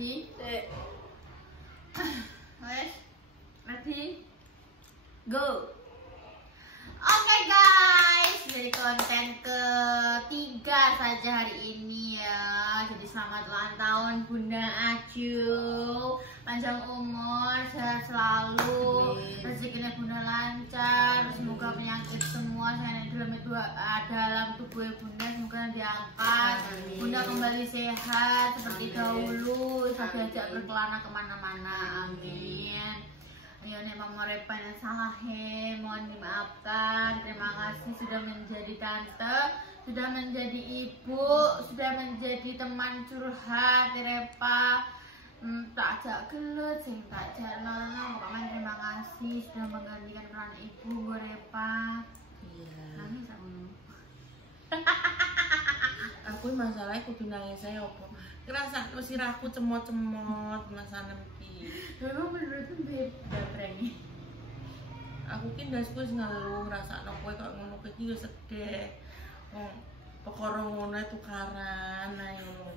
Ready? Wes. Ready? Go. Oke guys, dari konten ketiga saja hari ini ya. Jadi selamat ulang tahun Bunda Acu, panjang umur, sehat selalu, rezekinya Bunda lancar, semoga penyakit semua yang dalam tubuh Bunda semoga diangkat, Bunda kembali sehat seperti dahulu, bisa diajak berkelana kemana-mana, amin. Ayo nek Mama Repa yang salah mohon dimaafkan. Terima kasih sudah menjadi tante, sudah menjadi ibu, sudah menjadi teman curhat Repa. Tak ajak gelut, sing tak ajak nono. Paman terima kasih sudah menggantikan peran ibu Repa. Iya. Nangis aku. Aku masalahnya kudu nangis saya opo. Kerasa sirahku cemot-cemot masa nempi. Memang menurutku beda prengi. Aku ki ndasku wis ngeluh ngrasakno kowe kok ngono iki yo sedih. Wong perkara ngono tukaran ae ngono.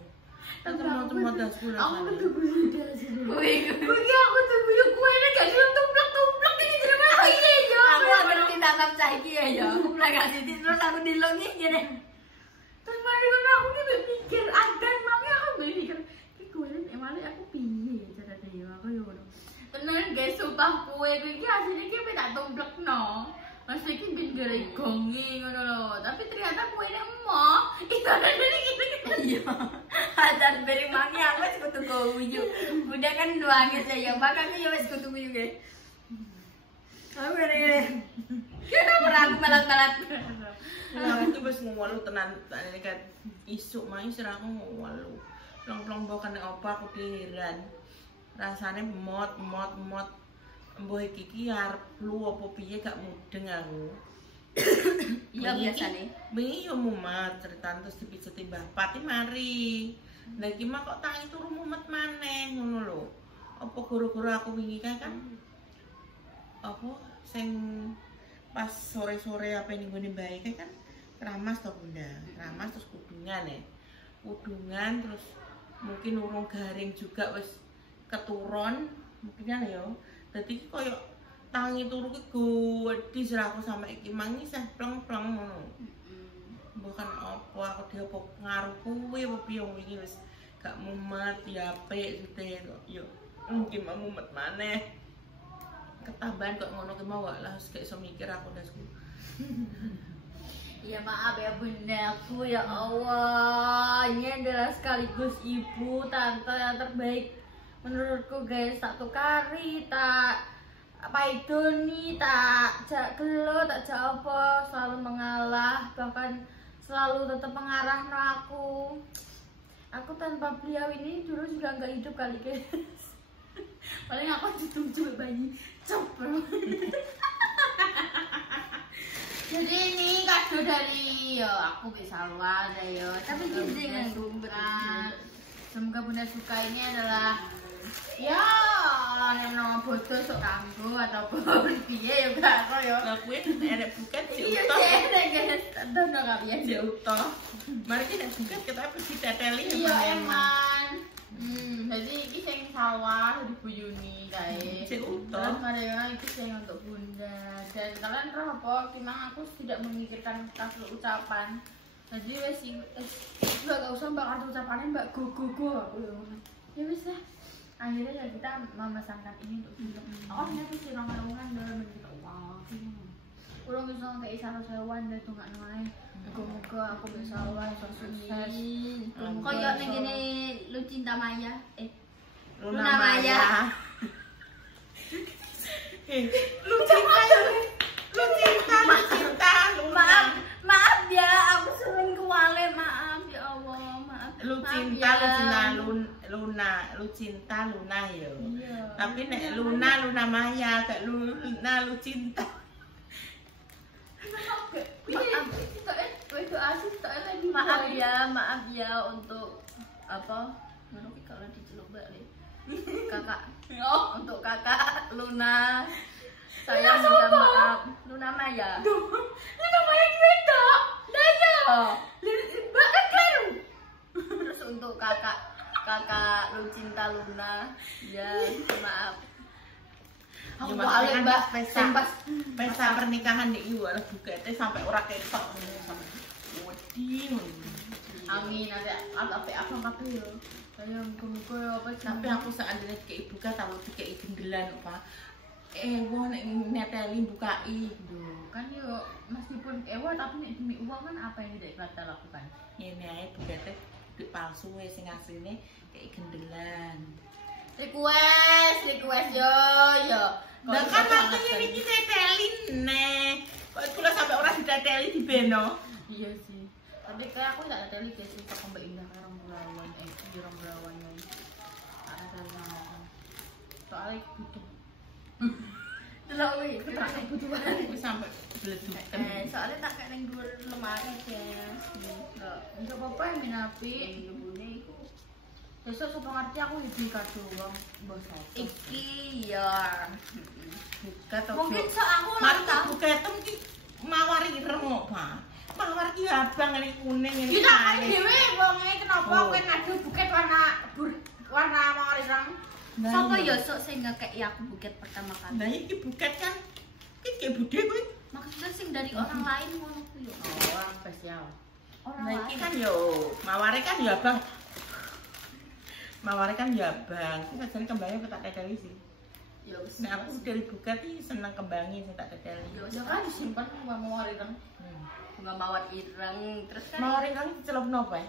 Cemot-cemot dasku rasane. Aku tuh beda sih. Kuwi aku tuh yo kuene gak tumplek-tumplek iki terima iya yo. Aku ngerti tangkap saiki ya. Aku mulai gak sithik terus aku dilongi ngene. Terus mari aku ki mikir ada maknya aku mikir iki kuwi emane aku piye carane yo aku yo ngono. Tenan guys sumpah kue iki asline ki tak tumplekno. Mas iki ben gregongi ngono lho. Tapi ternyata kuene emoh. Itu dari gini. Iya. Hajar beri mami aku wis kudu guyu. Bunda kan nuangis ya, makane yo wis kudu guyu ge. Aku ngene. Perang malat-malat. Aku wis ngelu tenan ini kan isuk main serangku ngelu. Plong-plong bawa kena apa aku heran. Rasane mot. Mbah iki arep flu apa piye gak mudeng aku. Iya biasane. Wingi yo mumet ceritan terus dipijeti Mbah Pati mari. Lah iki mah kok tangi turu mumet maneh ngono lho. Apa gara-gara aku wingi kan apa sing pas sore-sore apa ning gone Mbah kan keramas to Bunda. Keramas terus kudungan ya. Kudungan terus mungkin urung garing juga wis keturun mungkin kan ya. Dadi koyo tangi turu ki gede sira aku sampe iki mangi seh pleng-pleng ngono. Bukan apa aku diopo ngaruh kuwi apa piye wingi wis gak mumet ya apik sithik yo. Mungkin mau mumet maneh. Ketambahan kok ngono ki mau lah gak iso mikir aku ndasku. Ya maaf ya bundaku ya Allah. Ini adalah sekaligus ibu, tante yang terbaik menurutku guys. Tak tukari, tak paidoni, tak jak gelo, tak jak apa, selalu mengalah, bahkan selalu tetap mengarah aku. Aku tanpa beliau ini dulu juga nggak hidup kali guys. Paling aku ditunjuk bayi coba. Jadi ini kado dari yo aku bisa luar yo. Tapi jangan suka. Semoga Bunda suka. Ini adalah ya yang nama bodoh sok kanggo ataupun piye yo gak kok yo. Lah kuwi arek buket sik Iya utuh. guys. Tentu enggak biasa. Sik utuh. Mari kita buket kita pergi teteli Iya emang. Jadi ini yang sawah di Bu Yuni guys. Sik utuh. Terus mereka itu yang untuk Bunda. Dan kalian tahu apa? Memang aku tidak memikirkan kasih ucapan. Jadi wes juga gak usah mbak kartu ucapannya mbak go aku ya wes lah. Akhirnya ya kita memesankan ini untuk Bunda. Aku ternyata sih orang-orang dalam bentuk uang. Kurang bisa kayak isaru-saruan dan tuh gak naik. Moga-moga aku bisa sukses. Kayak nih gini lu cinta Maya. Luna Maya. Lu cinta Luna. Maaf ya, aku sering kewale, maaf ya Allah, maaf. Lu cinta Luna ya. Iya. Tapi nek Luna Maya, gak Luna lu cinta. Maaf ya untuk apa? Menurut kalau diceluk balik. Kakak. Untuk kakak Luna. Saya minta maaf. Luna Maya. Luna Maya beda. Daya. Mbak kan. Terus untuk kakak Kakak Lucinta Luna. Ya, maaf. Aku Cuma balik kan Mbak, pesta pernikahan di iwa lah buketnya sampai ora ketok sampai wedi. Amin, ada apa yo. Kayak muka-muka ya apa Tapi aku seandainya kayak ibu kan tahu kayak gendelan apa. Wah nek neteli bukai. Duh, kan yo meskipun tapi nek demi uang kan apa yang tidak kita lakukan? Ini aja buketnya duit palsu sing asline kayak gendelan. Request yo. Lah kan waktunya iki tetelin nek. Kok kula sampai ora diteteli di beno. Iya sih. Tapi kayak aku enggak teteli guys, suka Mbak Indah karang Bulawan Jirong Bulawan yo. Ada soalnya butuh. Delok wih, tak butuhan Aku sampai bleduk. soalnya tak kayak ning dhuwur lemari guys. Enggak apa-apa ya minapi. Ibune iku. Besok sapa ngerti aku iki kado wong bos aku. Iki ya. Buka to. Mungkin sok aku Mari tahu. buka tem ki mawar ireng kok, Pak. Mawar ki abang ini kuning ini. Kita kan dhewe wonge kenapa kowe ngadu buket warna mawar ireng. Sapa ya sok sing ngekeki aku buket pertama kali. Nah iki buket kan iki bude kuwi. Maksudnya sing dari orang lain ngono ku yo. Orang spesial. Orang Nah iki lain. kan yo maware kan ya abang. Maware kan ya abang. Iki sajane kembangnya tak teteli sih. Ya wis. Nah aku dari buket iki seneng kembangin sing tak teteli. Ya kan disimpen mawar ireng. Bunga mawar ireng terus kan Mawar ireng dicelupno apa?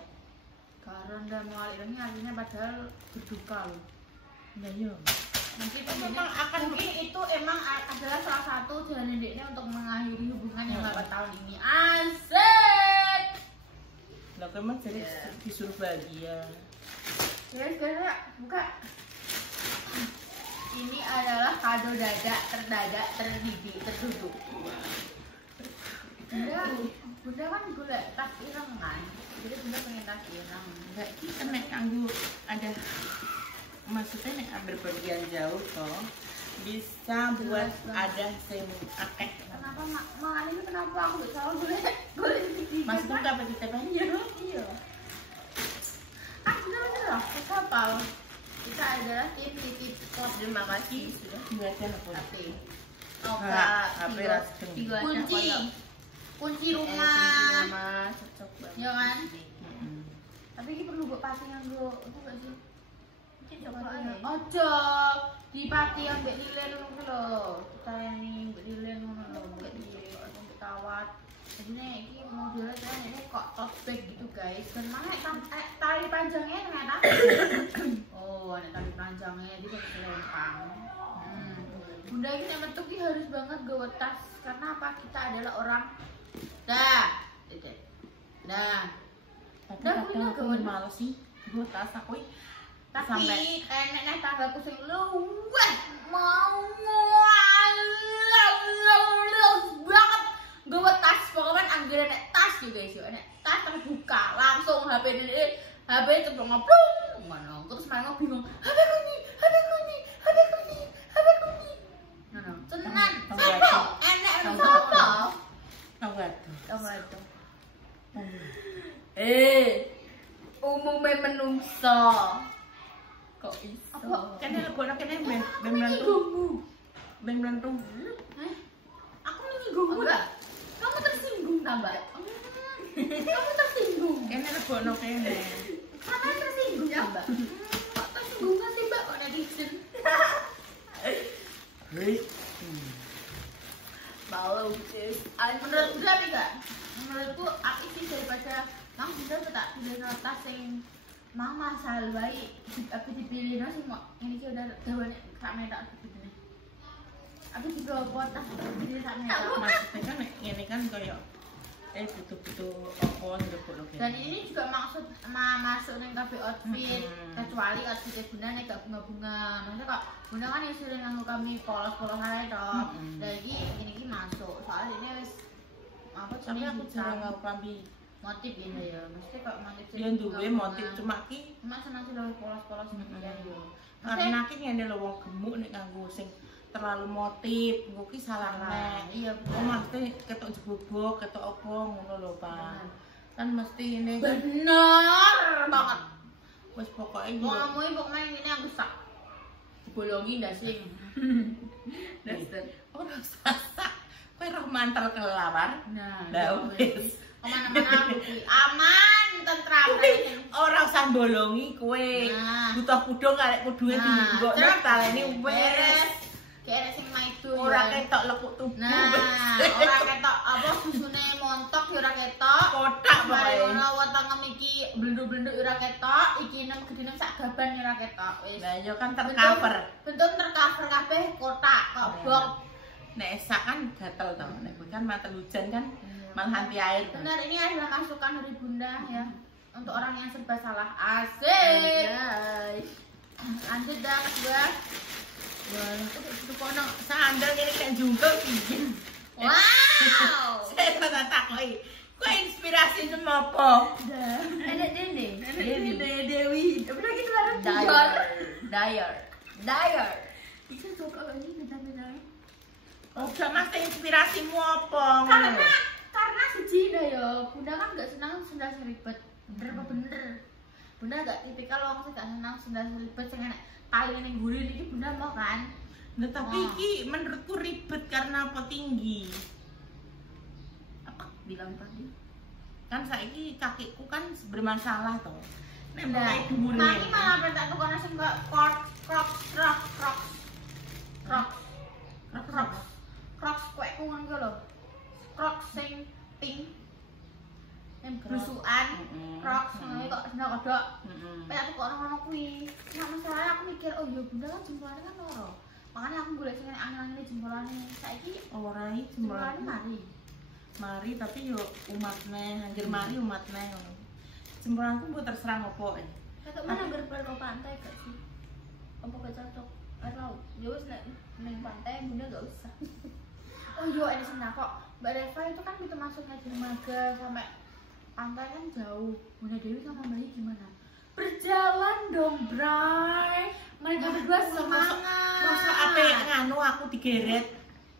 karena mawar ireng artinya padahal berduka loh. Nah yo. Mungkin itu emang adalah salah satu jalan dedeknya untuk mengakhiri hubungan yang 8 tahun ini. Asik. Lah kok emang jadi disuruh bahagia. Ya sekarang buka. Ini adalah kado terdadak terdidik terduduk. Bunda kan gula tas ireng kan. Jadi bunda pengen tas ireng. Enggak kita nek kanggo ada maksudnya nek berpergian jauh toh bisa buat ada sing akeh. Kenapa mak ini kenapa aku gak salah boleh Maksudnya enggak apa kita banyak. Iya. Bener lah, kapal. Kita adalah tim titip klub. Terima kasih sudah Baca apa? HP. HP ras Kunci rumah. cocok banget. Ya kan? Tapi ini perlu buat pati yang gue itu gak sih? Ojo di pati yang mbak Lilen ngono lho. Kita yang nih mbak Lilen ngono lho, mbak Lilen kawat. Jadi ini modelnya ini kok tote bag gitu guys. Dan mana tali panjangnya ternyata? Oh, ada tali panjangnya jadi bisa lempang. Bunda ini yang bentuk ini harus banget gawe tas karena apa? Kita adalah orang Tapi kadang aku males sih buat tas aku tapi nek tanggaku sing luweh mau banget gawe tas pokoknya anggaran nek tas juga guys yo nek tas terbuka langsung HP ceblok ngoplung ngono terus malah bingung HP kunci ngono tenan sopo enek sopo tahu umumnya menungso kok iso apa kene lebokno kene ben melentu aku menyinggungmu tak? Kamu tersinggung tak mbak? Kamu tersinggung? kene lebokno kene Kamu tersinggung tak mbak? Kok tersinggung kan sih mbak kok netizen? Bau guys. Menurut gue apa enggak? Menurutku apik sih daripada mang bisa tak pilih tas yang mang masal baik tapi dipilih nasi mau ini sih udah dawannya kami tak begini. Aku juga potas pilih kami tak. Maksudnya kan ini kan kayak butuh apa ndebokno kene. Dan ini juga maksud masuk ning kabeh outfit kecuali outfit Bunda nek gak bunga-bunga. Maksudnya kok Bunda kan yang sering nganggo kami polos-polos ae toh. Dan ini masuk. Soal ini wis apa Tapi aku jarang ngau klambi motif ini ya. Mesti kok motif dia duwe motif cuma ki senang sih polos-polos ya yo. karena ki ngene lho wong gemuk nek nganggo sing terlalu motif, engko ki salah nek. Iya, mesti ketok jebobok, ketok apa ngono lho, Pak. Kan mesti ini bener banget. Wes pokoknya Mau ngomongin pokoknya ini aku sak bolongi ndak sih. Dasar. Oh, sak. Kowe roh mantel kelawar. Nah, wis. Kemana-mana aku kuwi aman, tentram. Ora usah bolongi kowe. Butuh kudung karek kuduwe digogno talene wis. Kayak sing maido ora ketok lekuk tubuh. Nah, ora ketok apa susune montok ya ora ketok. Kotak bae. Ono wetenge iki blenduk-blenduk ora ketok, iki nem gedene sak gaban ya ora ketok. Wis. Lah ya kan tercover. Bentuk tercover kabeh kotak kok blok. Nek sak kan gatel to, nek kan mantel hujan kan malah anti air. Benar, ini adalah masukan dari Bunda ya. Untuk orang yang serba salah. Asik. Guys. Lanjut dah kedua. Wah, itu kono sandal ngene kan jungkel iki. Wow. Saya tak takoki. Kowe inspirasi nemu apa? Ada Dende. Dewi. Udah gitu ada Dyer. Bisa coba ini beda-beda. Oh, Mas inspirasimu apa? Karena siji ya, Bunda kan enggak senang sendal ribet. Bener apa bener? Bunda enggak tipikal wong sing enggak senang sendal ribet sing enek tali ning mburi iki Bunda mau kan. Nah, tapi iki menurutku ribet karena apa tinggi. Apa bilang tadi? Kan saiki kakiku kan bermasalah toh. Nek Nah, pakai dhuwur. Mami malah pentak tukane sing kok Crocs kuek ngono ku lho. Crocs sing pink. Yang brusukan, Crocs ngono kok sendal kodok. Kayak aku kok ngono kuwi. Nah, masalahnya aku mikir, oh ya Bunda kan jempolane kan loro. Makanya aku golek sing angin-angin jempolane. Saiki ora iki jempolane mari tapi yo umatne, anjir mari umatne ngono. Jempolanku mbok terserah ngopo. Kayak mana berperan ke pantai gak sih? Apa gak cocok? Air laut. Ya wis nek ning pantai Bunda gak usah. Oh yo ini senang kok. Mbak Reva itu kan pintu masuknya dermaga sampai pantai kan jauh. Bunda Dewi sama Mbak Yi gimana? Berjalan dong, Bray. Mereka berdua semangat. Masa ape nganu aku digeret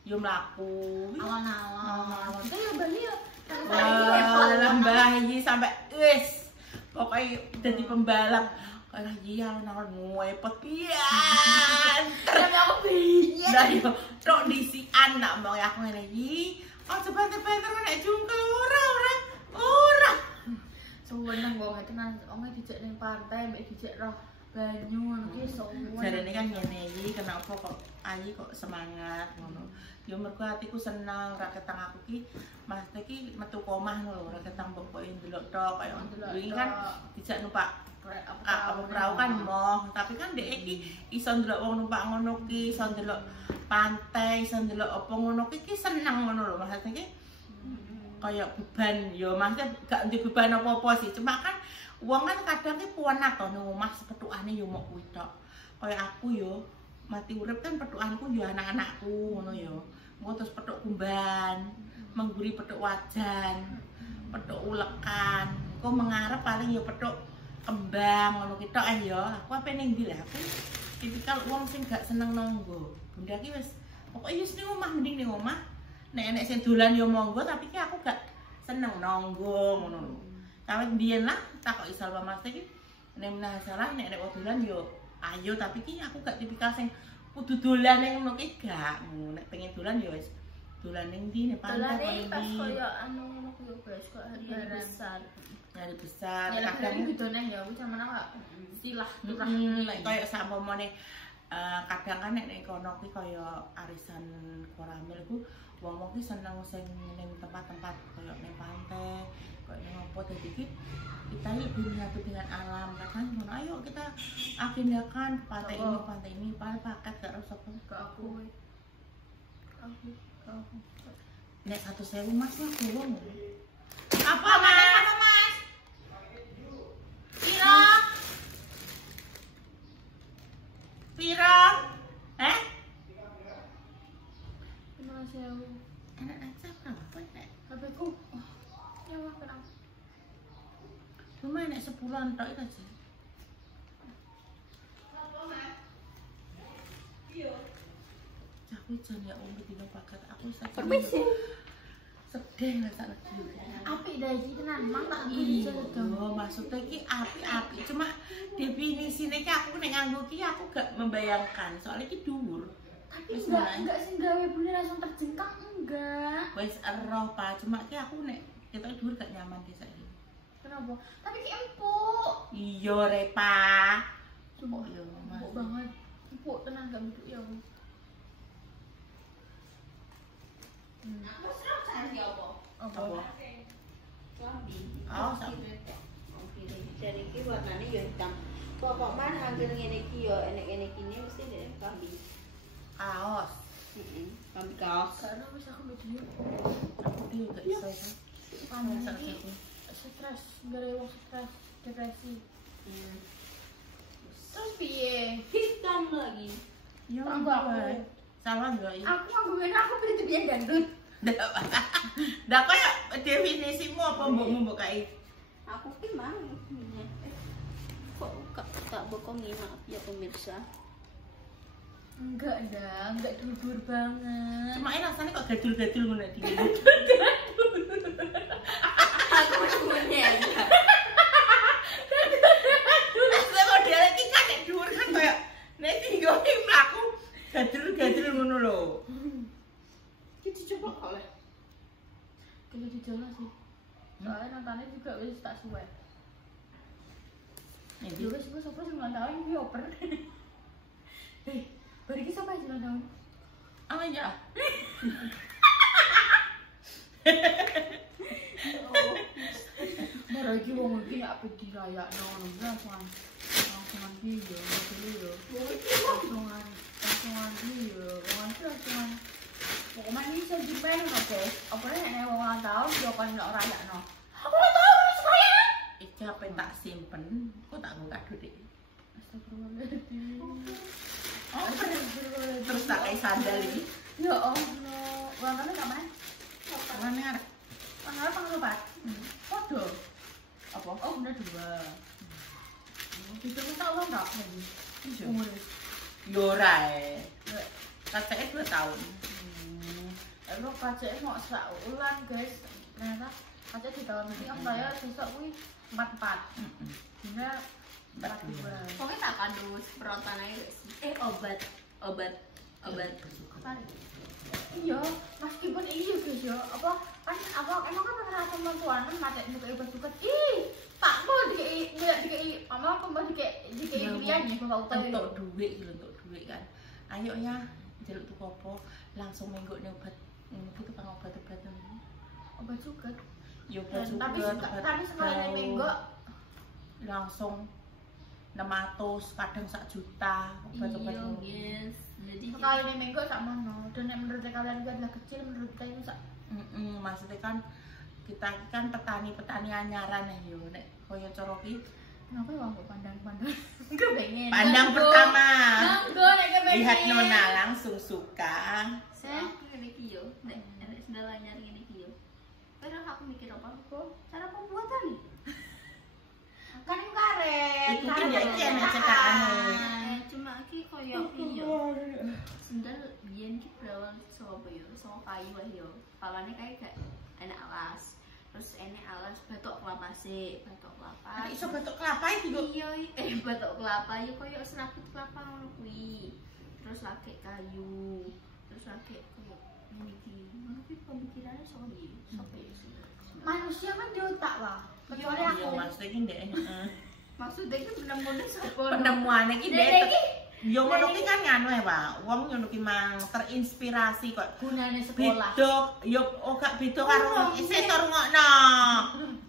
yo mlaku. Awal-awal. Kita ya Mbak Yi. Wah, Mbak Yi sampai wis pokoknya jadi pembalap. Kalah iya alon-alon ngepot pian. Tapi aku bingung. Lah yo tok disian nak mau aku ngene iki. Oh coba-coba nek jungkel ora. Suweneng kok tenan omah dijak ning pantai mbek dijak roh banyu ngono ki suwen. Jarene kan ngene iki kenapa kok Ayi kok semangat ngono. Yo mergo atiku seneng ra ketang aku ki Mas iki metu omah lho ora ketang pokoke ndelok tok kaya iki kan dijak numpak apa perahu kan moh, tapi kan dek iki iso ndelok wong numpak ngono ki, iso ndelok pantai, iso ndelok apa ngono ki seneng ngono lho maksudnya ki. Kayak beban yo maksudnya gak ndek beban apa-apa sih, cuma kan wong kan kadang ki puwenat to nang omah sepetukane yo mok kuwi tok. Kayak aku yo mati urip kan petukanku yo anak-anakku ngono yo. Engko terus petuk kumban, mengguri petuk wajan, petuk ulekan. Engko mengarep paling yo petuk kembang ngono ki tok ya. Aku ape ning ndi lah aku tipikal wong sing gak seneng nonggo. Bunda ki wis pokoke wis ning omah mending ning omah. Nek enek sing dolan ya monggo tapi ki aku gak seneng nonggo ngono lho. Kawit mbiyen lah takoki Salwa Mas iki nek menawa salah nek nek dolan yo ayo tapi ki aku gak tipikal sing kudu dolan ning ngono ki gak. Nek pengen dolan ya wis dolan ning ndi nek pantai pas koyo anu ngono kuwi guys kok hari besar. Hari besar Ya kadang gitu neh ya wis sampeyan kok silah turah lek koyo sampomone kadang kan nek kono ki koyo arisan koramil ku wong-wong ki seneng sing ning tempat-tempat koyo ning pantai, koyo ning opo dadi ki kita lebih menyatu dengan alam. Kadang ngono ayo kita agendakan pantai ini paket gak usah ke aku. Nek 1.000 Mas lah wong. Apa Mas? Pira? Enak aja berapa nek? HP-ku. Ya wah kenapa? Cuma nek 10-an tok itu aja. Aku jan ya dino paket aku saja. Permisi. Sedeng rasa legi. Apik dah iki tenan, mang tak Iya, maksudnya ki api-api. Cuma definisine ki aku nek nganggo ki aku gak membayangkan. Soalnya ki dhuwur. Tapi enggak sing gawe bune langsung terjengkang enggak. Wis eroh, Pak. Cuma ki aku nek ketok dhuwur gak nyaman ki saiki. Kenapa? Tapi ki empuk. Iya, Repa. Cuma Yo, empuk banget. Empuk tenan gak empuk ya. Terus terus saya apa? Apa? Klambi. Oh, sama. Jadi iki warnane yo hitam. Pokok mana hampir ngene iki yo enek-enek ini mesti deh klambi. Kaos. Heeh. Klambi kaos. Karena wis aku video. Aku dia gak iso kan. Kamu Masak iki aku. stres, gara wong stres, depresi. Hmm. Terus piye? Hitam lagi. Yo, Tak aku. salah enggak ya? Aku ngomongin aku pilih biyen dangdut. Dah kaya definisimu apa mbok kae? Aku ki mang kok tak bokongi maaf ya pemirsa. Enggak dudur banget. Cuma ini rasanya kok gadul-gadul ngono iki. Aku semuanya aja. Lah model iki kan nek dhuwur kan kaya nek singgo ki mlaku gadul-gadul ngono lho. Kita coba oleh. Kalau di jalan sih. Soalnya nontonnya juga wis tak suwe. Ini Ya wis sapa sing nonton iki oper. Hei, bari iki sapa sing nonton? oh ya. Mara iki wong iki nek ape dirayakno ngono langsungan piye yo dulu yo. Langsungan piye yo. Langsungan. Pokoknya ini bisa dimain no guys. Apa nek wong ulang tahun yo kon nek rayakno. Aku ora tau wis kaya. Iki apa tak simpen, kok tak nggo kado dik. Astagfirullahaladzim. Oh, terus tak kayak sandal ini. Ya Allah, ulang tahun kapan? Mana arek? Tanggal 4. Podo. Apa? Oh, bener 2. Kita minta ulang tak lagi. Iya. Umur. Yo ora e. Kakeknya 2 tahun. Lo KCS mau sak ulan guys. Ternyata KCS di tahun ini om bayar besok kuwi 44. Dina 42. Pokoknya tak kado semprotan aja sih. Obat. Iya, meskipun iya guys ya, apa emang kan ngerasa bantuan kan matek buka obat suket. Ih, Pak mau dikei mama apa mau dikei pilihan ya bapak utang Untuk duit kan. Ayo ya, jaluk tuku apa langsung menggok obat. Itu tukang obat-obatan. obat suket. Yo obat Tapi sekali minggu langsung 600 kadang 1 juta obat-obat ngono. Yes. Jadi sekali minggu sak mono. Dan nek menurut kalian itu adalah kecil, menurut saya itu sak. Maksudnya kan kita kan petani anyaran ya yo nek koyo cara ki Kenapa ya kok pandang-pandang? Kepengen. pandang pertama. Manggo nek kepengen. Lihat Nona langsung suka. saya ngene iki yo, nek sendal anyar ngene iki yo. Padahal aku mikir apa kok cara pembuatan nih. Kan itu karet. Iku ki ya iki ana cetakane. Cuma iki koyo iki yo. Sendal biyen ki berawal saka yo, saka kayu wae yo. Palane kae gak enak alas. Terus enek alas batok kelapa sik, batok kelapa. Iso batok kelapa iki kok. Iya, batok kelapa yo koyo serabut kelapa ngono kuwi. Terus lagi kayu. Terus lagi koyo ngene iki. Ngono kuwi pemikirannya soal iki. Sopo ya sih? Manusia kan di otak lah. Kecuali Iya, aku. maksudnya ki ndek. Maksudnya iki penemuannya sopo? Penemuane ki Dek ndek. iki Yo ngono ki kan nganu ya, Pak. Wong ngono ki mang terinspirasi kok. gunane sekolah. Beda, yo gak beda karo isih tur ngokno.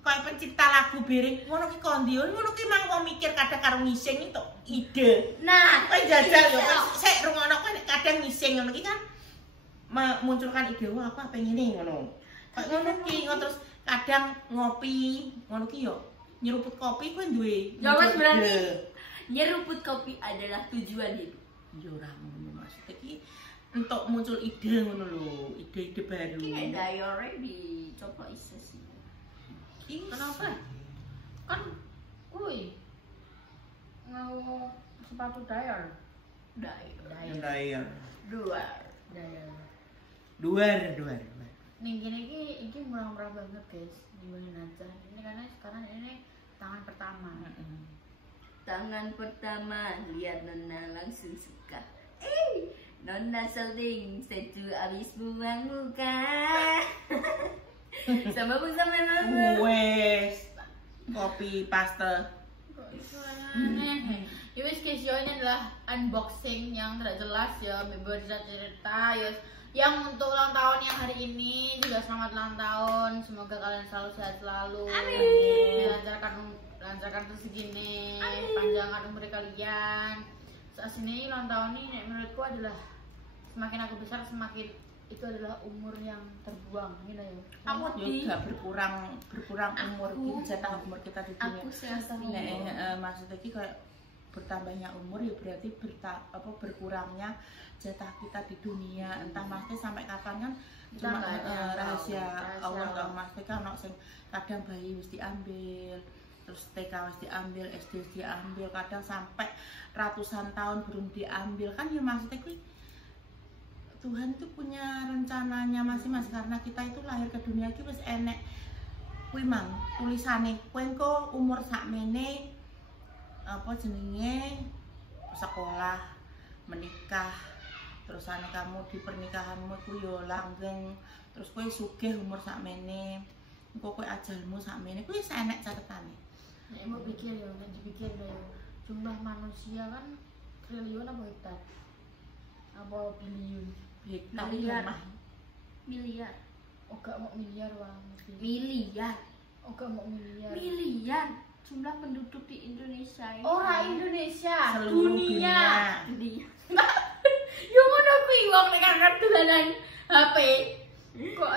Kayak pencipta lagu Biring, ngono ki kondion, ngono ki mang wong mikir kadang karo ngising itu ide. Nah, Kayak jajal yo, sik rungokno kok kadang ngising ngono ki kan memunculkan ide, wah aku pengen ini ngono. Kayak ngono ki, terus kadang ngopi, ngono ki yo nyeruput kopi kuwi duwe. Ya wes berarti Nyeruput kopi adalah tujuan hidup. Yo ora ngono maksudnya ki untuk muncul ide ngono lho, ide-ide baru. Ki kayak diary dicoba iso sih. kenapa? Kan kuwi ngau sepatu dayar. Diary. Dayar. Luar. Dayar. Duar. ning kene iki murah-murah banget guys, dibanding aja. Ini karena sekarang ini tangan pertama. Tangan pertama, lihat Nona langsung suka. Nona seling setu abis buang muka. Sama Wes kopi paste. Kok iso aneh. Ya wis guys, yo ini adalah unboxing yang tidak jelas ya, bercerita ya. Yang untuk ulang tahun yang hari ini juga selamat ulang tahun. Semoga kalian selalu sehat selalu. Amin. Lancarkan rezeki, panjangkan umur kalian. Saat ini ulang tahun ini menurutku adalah semakin aku besar semakin itu adalah umur yang terbuang gitu ya. Aku juga berkurang umur kita, jatah umur kita di dunia. Aku sehat. Maksudnya ki kayak bertambahnya umur ya berarti berkurangnya jatah kita di dunia. Entah maksudnya sampai kapan kan cuma rahasia Allah lah. Maksudnya kan ono sing kadang bayi wis diambil, terus TK wis diambil, SD wis diambil, kadang sampai ratusan tahun belum diambil kan ya. Maksudnya kuwi Tuhan itu punya rencananya masing-masing, karena kita itu lahir ke dunia iki wis enek kuwi mang tulisane kowe engko umur sakmene apa jenenge sekolah, menikah, terus kamu di pernikahanmu ku yo langgeng, terus kowe sugih umur sakmene, engko kowe ajalmu sakmene, kuwi wis enek catetane. Nek mau pikir ya, nek dipikir ya, jumlah manusia kan triliun apa hektar? Apa biliun? Hektar Miliar. Oh gak mau miliar wang. Miliar. Oh gak mau miliar. Miliar. Jumlah penduduk di Indonesia ini. Orang Indonesia, seluruh dunia. Dunia. Yo ngono kuwi wong nek kan dolanan HP. Kok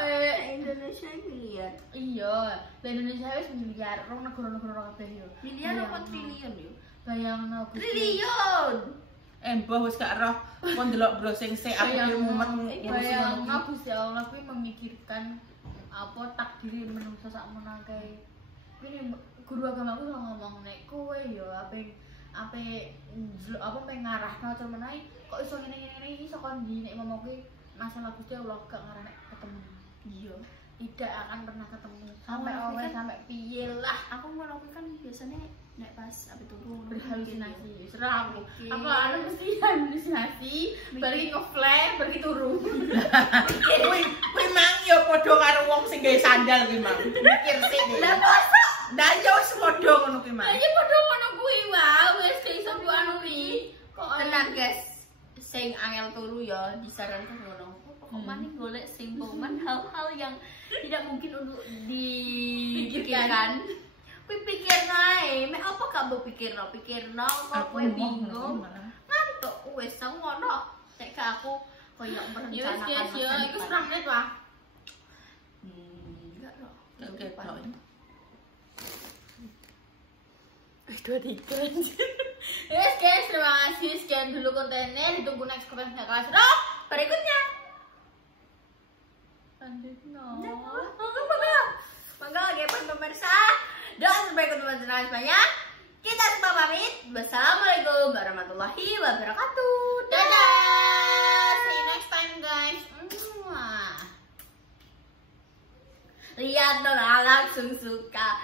Indonesia miliar. iya, di Indonesia wis miliar, rong negara-negara kabeh yo. Miliar apa triliun yo? Bayangno Triliun. Mbah wis gak roh kon delok browsing sik aku yo mumet ngurusi bayangno Gusti Allah kuwi memikirkan apa takdir menungso sakmono kae. Kuwi guru agamaku ngomong nek kowe yo ape ngarahno temenan kok iso ngene-ngene iso kon ndi nek momoke masalah Gusti Allah gak ngarane ketemu. Iya, tidak akan pernah ketemu. Sampai piye lah. Aku ngono kan biasanya nek pas ape turu berhalusinasi. Serah aku. Apa mesti halusinasi, bari ngeflash, bari turu. Kuwi mang yo padha karo wong sing gawe sandal kuwi mang. Mikir sik. Lah mosok Ndak yo wis padha ngono kuwi mang. iki padha ngono kuwi wae wis iso anu kuwi. Kok tenang guys, sing angel turu ya disarankan ngono. Kok maning golek simpulan hal-hal yang tidak mungkin untuk dipikirkan. Kuwi pikirno ae, mek apa gak mbok pikirno kok kowe bingung. Ngantuk wis ngono. Nek gak aku koyo merencanakan. yes yo iku 9 menit lah. Enggak loh. Oke, tok. 2 3. Yes guys, terima kasih sekian dulu kontennya. Ditunggu next konten kelas berikutnya. Lanjut Mangga gepon pemirsa. Doa terbaik untuk teman-teman semuanya. Kita semua pamit. Wassalamualaikum warahmatullahi wabarakatuh. Dadah. See you next time guys. Lihat Nona langsung suka.